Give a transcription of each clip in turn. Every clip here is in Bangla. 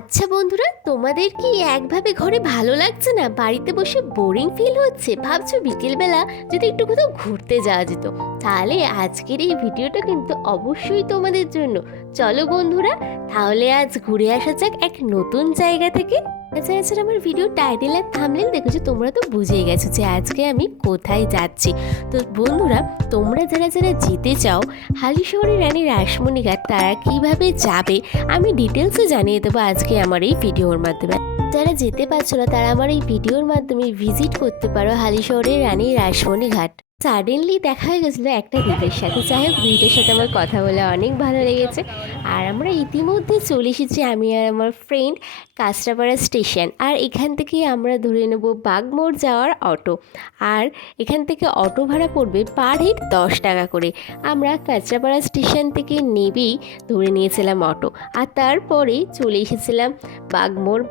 আচ্ছা বন্ধুরা, তোমাদের কি একভাবে ঘরে ভালো লাগছে না? বাড়িতে বসে বোরিং ফিল হচ্ছে? ভাবছো বিকেলবেলা যদি একটু কোথাও ঘুরতে যাওয়া যেত? তাহলে আজকের এই ভিডিওটা কিন্তু অবশ্যই তোমাদের জন্য। চলো বন্ধুরা, তাহলে আজ ঘুরে আসা যাক এক নতুন জায়গা থেকে। যারা আমার ভিডিও টাইটেল আর থাম্বনেল দেখেছো তোমরা তো বুঝেই গেছো যে আজকে আমি কোথায় যাচ্ছি। তো বন্ধুরা, তোমরা যারা যারা যেতে চাও হালিশহরের রানী রাসমণি ঘাট, তারা কীভাবে যাবে আমি ডিটেলসে জানিয়ে দেবো আজকে আমার এই ভিডিওর মাধ্যমে। যারা যেতে পারছো না তারা আমার এই ভিডিওর মাধ্যমে ভিজিট করতে পারো হালিশহরের রানী রাসমণি ঘাট। সাডেনলি দেখা হয়ে গেছিলো একটা দিদির সাথে। যাই হোক, দিদির সাথে আমার কথা বলে অনেক ভালো লেগেছে। আর আমরা ইতিমধ্যে চলে এসেছি, আমি আর আমার ফ্রেন্ড, কাঁচরাপাড়া স্টেশন। আর এখান থেকে আমরা ধরে নেব বাগমোড় যাওয়ার অটো। আর এখান থেকে অটো ভাড়া পড়বে পার হেড 10 টাকা করে। আমরা কাঁচরাপাড়া স্টেশন থেকে নেবেই ধরে নিয়েছিলাম অটো, আর তারপরে চলে এসেছিলাম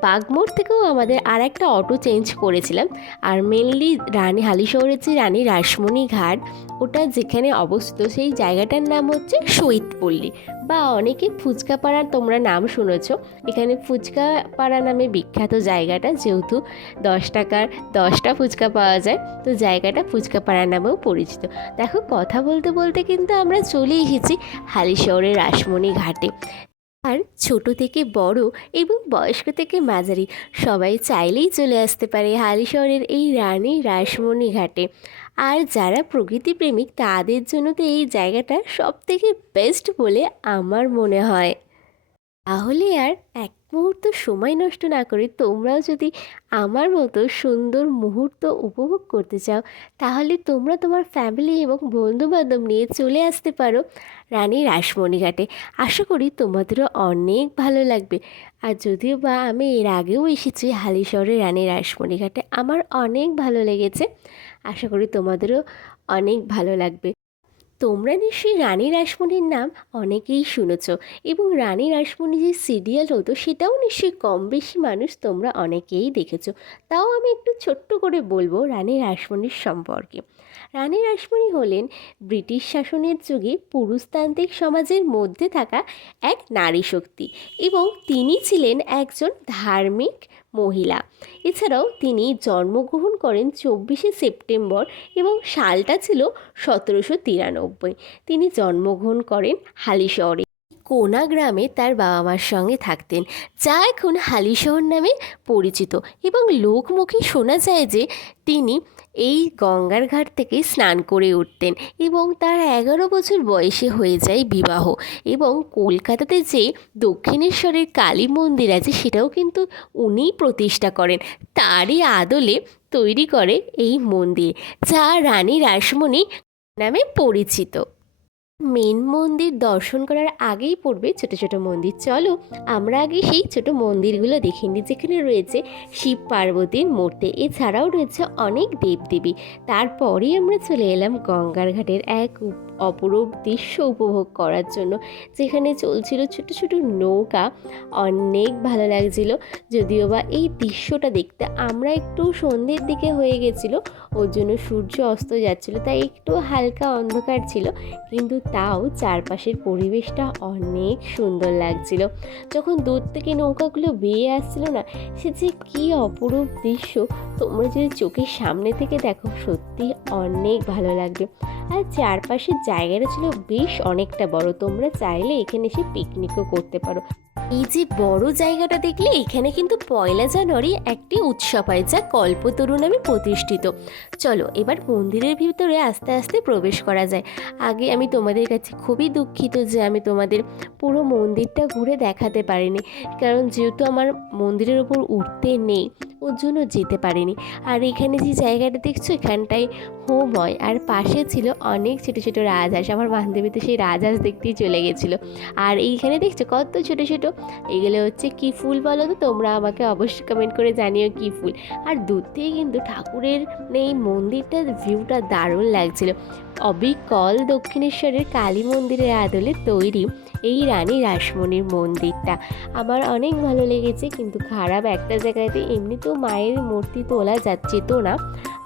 বাগমোড় থেকেও আমাদের আর একটা অটো চেঞ্জ করেছিলাম। আর মেনলি হালিশহরের যে রানী রাসমণি ঘাট, ওটা যেখানে অবস্থিত সেই জায়গাটার নাম হচ্ছে শহীদপল্লী, বা অনেকে ফুচকাপাড়ার তোমরা নাম শুনেছ। এখানে ফুচকাপাড়া নামে বিখ্যাত জায়গাটা, যেহেতু 10 টাকার 10টা ফুচকা পাওয়া যায়, তো জায়গাটা ফুচকাপাড়া নামেও পরিচিত। দেখো, কথা বলতে বলতে কিন্তু আমরা চলে এসেছি হালিশহরের রাসমণি ঘাটে। আর ছোট থেকে বড় এবং বয়স্ক থেকে মাঝারি সবাই চাইলেই চলে আসতে পারে হালিশহরের এই রানী রাসমণি ঘাটে। আর যারা প্রকৃতি প্রেমিক তাদের জন্য তো এই জায়গাটা সব থেকে বেস্ট বলে আমার মনে হয়। তাহলে আর এক মুহূর্ত সময় নষ্ট না করে তোমরাও যদি আমার মতো সুন্দর মুহূর্ত উপভোগ করতে চাও, তাহলে তোমরা তোমার ফ্যামিলি এবং বন্ধুবান্ধব নিয়ে চলে আসতে পারো রানী রাসমণি ঘাটে। আশা করি তোমাদেরও অনেক ভালো লাগবে। আর যদিও বা আমি এর আগেও এসেছি হালিশহরের রানী রাসমণি ঘাটে, আমার অনেক ভালো লেগেছে। আশা করি তোমাদেরও অনেক ভালো লাগবে। তোমরা নিশ্চয়ই রানী রাসমণির নাম অনেকেই শুনেছ, এবং রানী রাসমণি যে সিরিয়াল হতো সেটাও নিশ্চয়ই কম বেশি মানুষ তোমরা অনেকেই দেখেছো। তাও আমি একটু ছোট্ট করে বলবো রানী রাসমণির সম্পর্কে। রানী রাসমণি হলেন ব্রিটিশ শাসনের যুগে পুরুষতান্ত্রিক সমাজের মধ্যে থাকা এক নারী শক্তি, এবং তিনি ছিলেন একজন ধার্মিক মহিলা। এছাড়াও তিনি জন্মগ্রহণ করেন 24শে সেপ্টেম্বর, এবং সালটা ছিল 1793। তিনি জন্মগ্রহণ করেন হালিশহরে কোনা গ্রামে তার বাবা মার সঙ্গে থাকতেন, যা এখন হালিশহর নামে পরিচিত। এবং লোকমুখে শোনা যায় যে তিনি এই গঙ্গার ঘাট থেকে স্নান করে উঠতেন, এবং তার 11 বছর বয়সে হয়ে যায় বিবাহ। এবং কলকাতাতে যে দক্ষিণেশ্বরের কালী মন্দির আছে সেটাও কিন্তু উনিই প্রতিষ্ঠা করেন। তারই আদলে তৈরি করে এই মন্দির, যা রানী রাসমণি নামে পরিচিত। মেন মন্দির দর্শন করার আগেই পড়বে ছোট ছোট মন্দির। চলো আমরা আগে সেই ছোট মন্দিরগুলো দেখে নিই, যেখানে রয়েছে শিব পার্বতীর মূর্তি, এছাড়াও রয়েছে অনেক দেবদেবী। তারপরেই আমরা চলে এলাম গঙ্গার ঘাটের এক অপরূপ দৃশ্য উপভোগ করার জন্য, যেখানে চলছিল ছোট ছোট নৌকা। অনেক ভালো লাগছিল। যদিও বা এই দৃশ্যটা দেখতে আমরা একটু সন্ধ্যের দিকে হয়ে গেছিলো, ওর জন্য সূর্য অস্ত যাচ্ছিল, তাই একটু হালকা অন্ধকার ছিল, কিন্তু তাও চারপাশের পরিবেশটা অনেক সুন্দর লাগছিল। যখন দূর থেকে নৌকাগুলো বেয়ে আসছিল না, সে যে কী অপরূপ দৃশ্য, তোমরা যদি চোখের সামনে থেকে দেখো সত্যি অনেক ভালো লাগবে। আর চারপাশের জায়গাটা ছিল বেশ অনেকটা বড়, তোমরা চাইলে এখানে এসে পিকনিকও করতে পারো। এই যে বড় জায়গাটা দেখলে, এখানে কিন্তু 1লা জানুয়ারি একটি উৎসব হয়, যা কল্পতরু নামে প্রতিষ্ঠিত। চলো এবার মন্দিরের ভিতরে আস্তে আস্তে প্রবেশ করা যায়। আগে আমি তোমাদের কাছে খুবই দুঃখিত যে আমি তোমাদের পুরো মন্দিরটা ঘুরে দেখাতে পারিনি, কারণ যেহেতু আমার মন্দিরের ওপর উঠতে নেই, ওর জন্য যেতে পারিনি। আর এখানে যে জায়গাটা দেখছো, এখানটায় হোম হয়, আর পাশে ছিল অনেক ছোটো ছোটো রাজহাঁস। আমার বান্ধবী তো সেই রাজহাঁস দেখতেই চলে গেছিলো। আর এইখানে দেখছো কত ছোটো ছোটো, এগুলো হচ্ছে কী ফুল বলো তো? তোমরা আমাকে অবশ্যই কমেন্ট করে জানিও কী ফুল। আর দূর থেকে কিন্তু ঠাকুরের এই মন্দিরটার ভিউটা দারুণ লাগছিল। অবিকল দক্ষিণেশ্বরের কালী মন্দিরের আদলে তৈরি এই রানী রাসমণির মন্দিরটা আমার অনেক ভালো লেগেছে। কিন্তু খারাপ একটা জায়গাতে এমনিতেও মায়ের মূর্তি তোলা যেত না,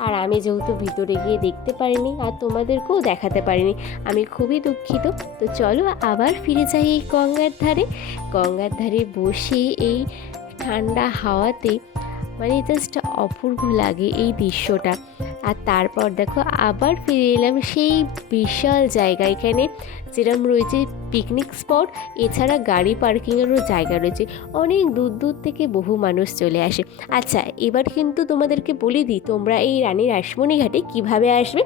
আর আমি যেহেতু ভিতরে গিয়ে দেখতে পারিনি আর তোমাদেরকেও দেখাতে পারিনি, আমি খুবই দুঃখিত। তো চলো আবার ফিরে যাই এই গঙ্গার ধারে বসে এই ঠান্ডা হাওয়াতে, মানে জাস্ট অপূর্ব লাগে এই দৃশ্যটা। আর তারপর দেখো আবার ফিরে এলাম সেই বিশাল জায়গা, এখানে যেরকম রয়েছে পিকনিক স্পট, এছাড়া গাড়ি পার্কিংয়েরও জায়গা রয়েছে। অনেক দূর দূর থেকে বহু মানুষ চলে আসে। আচ্ছা, এবার কিন্তু তোমাদেরকে বলে দিই তোমরা এই রানী রাসমণি ঘাটে কীভাবে আসবে,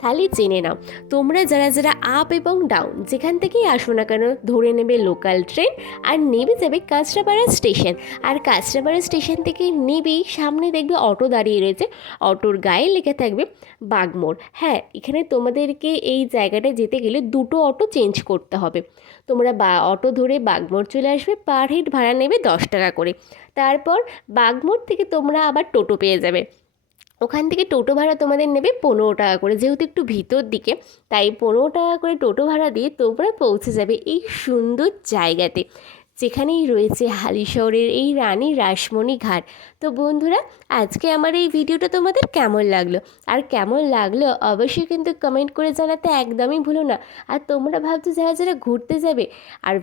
তাহলে জেনে নাও। তোমরা যারা যারা আপ এবং ডাউন যেখান থেকেই আসো না কেন, ধরে নেবে লোকাল ট্রেন আর নেমে যাবে কাঁচরাপাড়া স্টেশন। আর কাঁচরাপাড়া স্টেশন থেকে নেবেই সামনে দেখবে অটো দাঁড়িয়ে রয়েছে, অটোর গায়ে লেখা থাকবে বাগমোড়। হ্যাঁ, এখানে তোমাদেরকে এই জায়গাটায় যেতে গেলে দুটো অটো চেঞ্জ করতে হবে। তোমরা অটো ধরে বাগমোড় চলে আসবে, পার হেড ভাড়া নেবে 10 টাকা করে। তারপর বাগমোড় থেকে তোমরা আবার টোটো পেয়ে যাবে, ওখান থেকে টোটো ভাড়া তোমাদের নেবে 15 টাকা করে, যেহেতু একটু ভিতর দিকে তাই 15 টাকা করে টোটো ভাড়া দিয়ে তোমরা পৌঁছে যাবে এই সুন্দর জায়গাতে, যেখানেই রয়েছে হালিশহরের এই রানী রাসমণি ঘাট। তো বন্ধুরা, আজকে আমার এই ভিডিওটা তোমাদের কেমন লাগলো, আর কেমন লাগলো অবশ্যই কিন্তু কমেন্ট করে জানাতে একদমই ভুলো না। আর তোমরা ভাবছো যারা যারা ঘুরতে যাবে, আর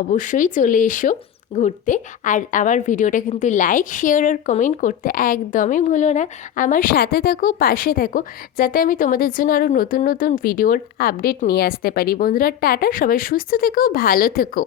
অবশ্যই চলে এসো ঘুরতে। আর আমার ভিডিওটা কিন্তু লাইক, শেয়ার আর কমেন্ট করতে একদমই ভুলো না। আমার সাথে থাকো, পাশে থাকো, যাতে আমি তোমাদের জন্য আরও নতুন নতুন ভিডিওর আপডেট নিয়ে আসতে পারি। বন্ধুরা টাটা, সবাই সুস্থ থেকো, ভালো থেকো।